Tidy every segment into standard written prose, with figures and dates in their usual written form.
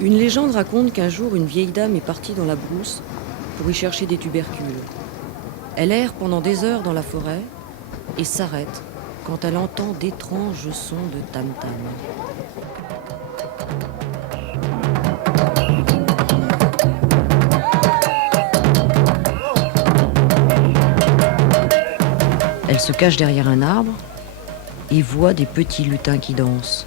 Une légende raconte qu'un jour, une vieille dame est partie dans la brousse pour y chercher des tubercules. Elle erre pendant des heures dans la forêt et s'arrête quand elle entend d'étranges sons de tam-tam. Elle se cache derrière un arbre et voit des petits lutins qui dansent.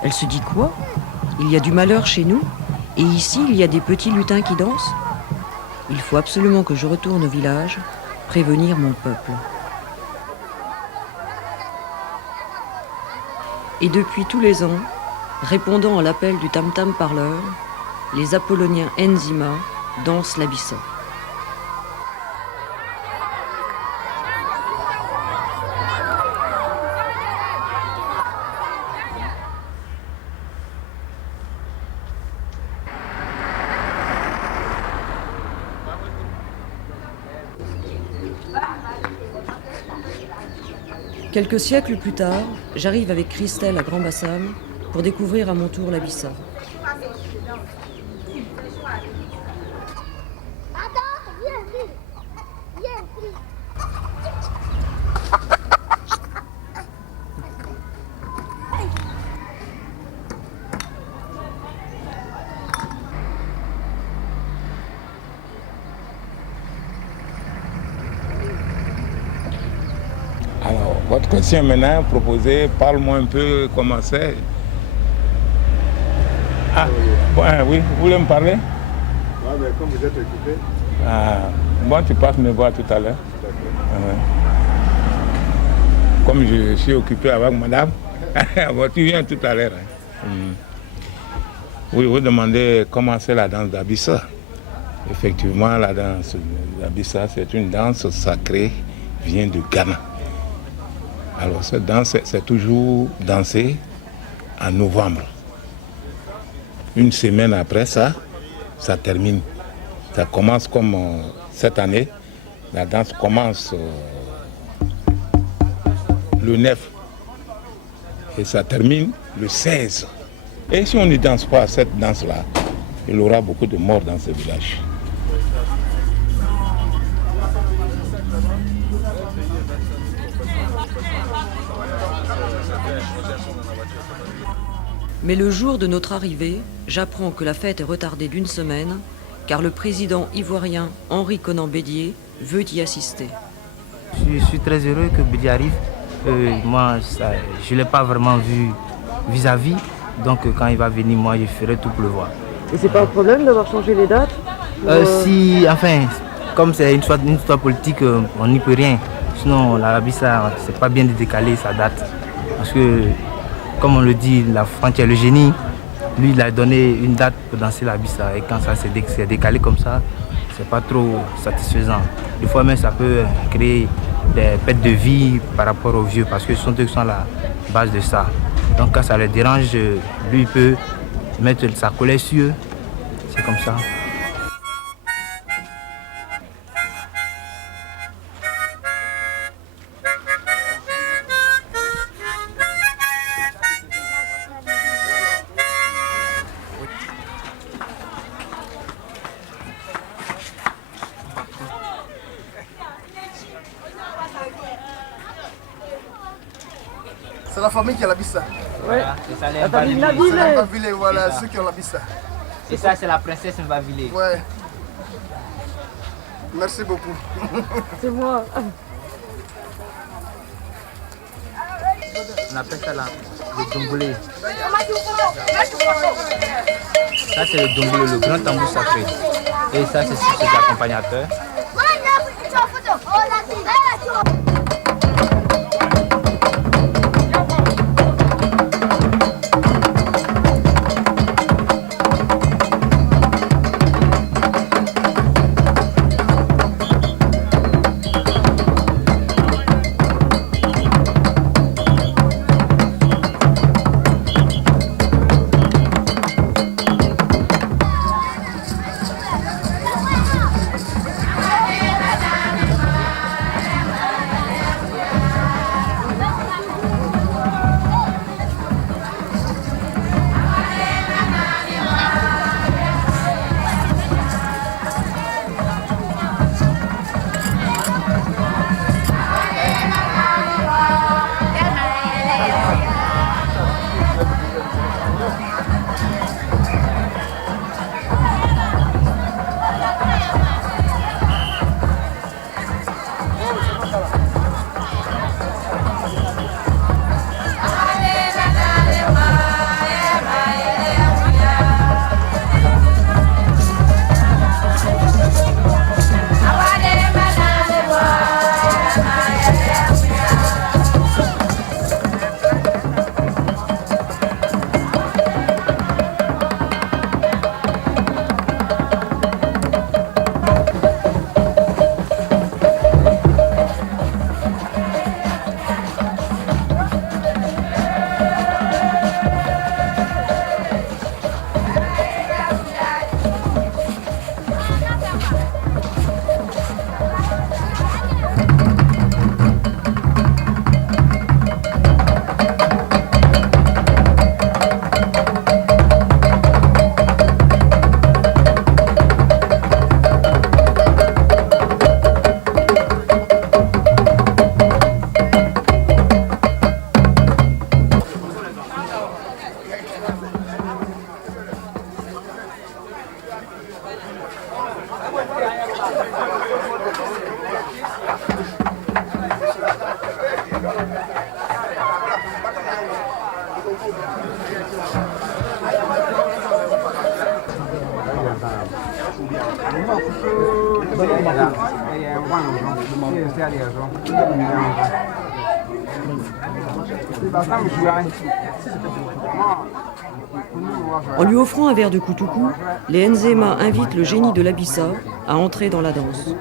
Elle se dit quoi? Il y a du malheur chez nous? Et ici, il y a des petits lutins qui dansent? Il faut absolument que je retourne au village, prévenir mon peuple. Et depuis tous les ans, répondant à l'appel du tam-tam parleur, les Apolloniens Enzima dansent la bissa. Quelques siècles plus tard, j'arrive avec Christelle à Grand Bassam pour découvrir à mon tour la bissa. Alors, votre question maintenant proposée, parle-moi un peu comment c'est. Ah, bon, oui, vous voulez me parler? Oui, mais comme vous êtes occupé. Ah, bon, tu passes me voir tout à l'heure. Comme je suis occupé avec madame, bon, tu viens tout à l'heure. Oui, vous demandez comment c'est la danse d'Abissa. Effectivement, la danse d'Abissa, c'est une danse sacrée, vient du Ghana. Alors, cette danse, c'est toujours dansé en novembre. Une semaine après ça, ça termine. Ça commence comme cette année. La danse commence le 9 et ça termine le 16. Et si on ne danse pas cette danse-là, il y aura beaucoup de morts dans ce village. Mais le jour de notre arrivée, j'apprends que la fête est retardée d'une semaine, car le président ivoirien Henri Konan Bédié veut y assister. Je suis très heureux que Bédié arrive. Moi, je ne l'ai pas vraiment vu vis-à-vis, donc quand il va venir, moi, je ferai tout pour le voir. Et c'est pas un problème d'avoir changé les dates? Si, enfin, comme c'est une histoire politique, on n'y peut rien. Sinon, l'Arabie, c'est pas bien de décaler sa date. Parce que, comme on le dit, la frontière, le génie, lui, il a donné une date pour danser la bissa. Et quand ça s'est décalé comme ça, c'est pas trop satisfaisant. Des fois même, ça peut créer des pertes de vie par rapport aux vieux, parce que ce sont eux qui sont la base de ça. Donc quand ça les dérange, lui, il peut mettre sa colère sur eux. C'est comme ça. C'est la famille qui a la bissa. Ouais. C'est ça, les La famille Mbavile. C'est la Nabile. Mbavile, voilà, ceux qui ont la bissa. Et ça, c'est la princesse Mbavile. Ouais. Merci beaucoup. C'est moi. On appelle ça le dombolé. Ça, c'est le dombolé, le grand tambour sacré. Et ça, c'est ses accompagnateurs. En lui offrant un verre de koutoukou, les Nzema invitent le génie de l'Abissa à entrer dans la danse.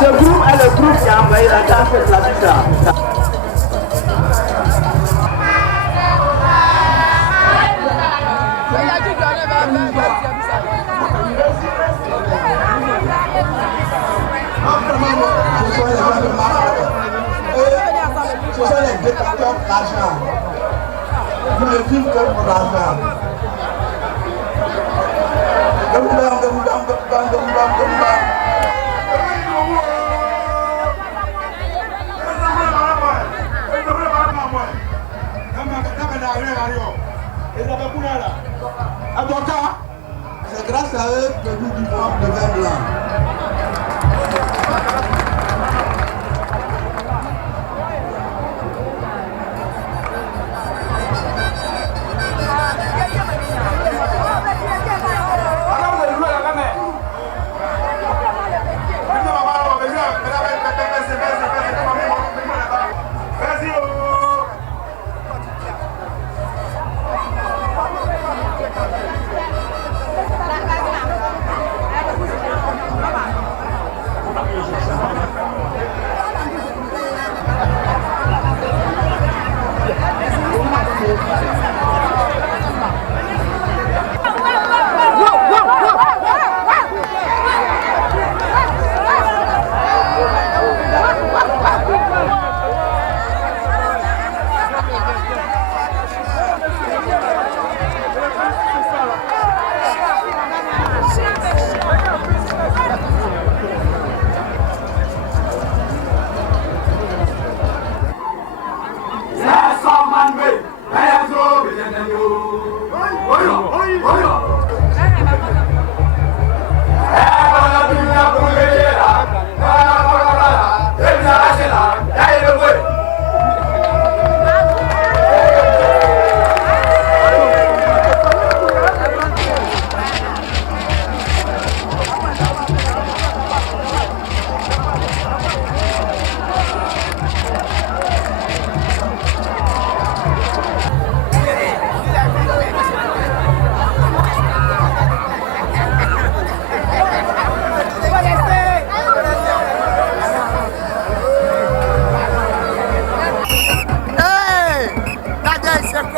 Ce groupe est le groupe qui a envoyé la danse de la Bissa. Ce sont les détenteurs d'argent. Vous ne vivez que pour l'argent. C'est grâce à eux que nous vivons de vin blanc.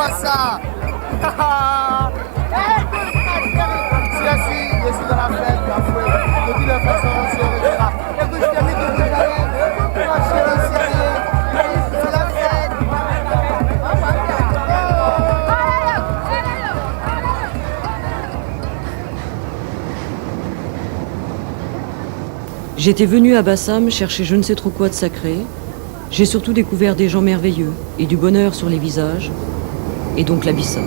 quoi ça? Je suis dans la fête, de toutes les façons, on se retrouvera. Écoute, je t'ai mis de vous aller. Moi, je suis sérieux. C'est la fête. J'étais venue à Bassam chercher je ne sais trop quoi de sacré. J'ai surtout découvert des gens merveilleux et du bonheur sur les visages, et donc l'Abyssa.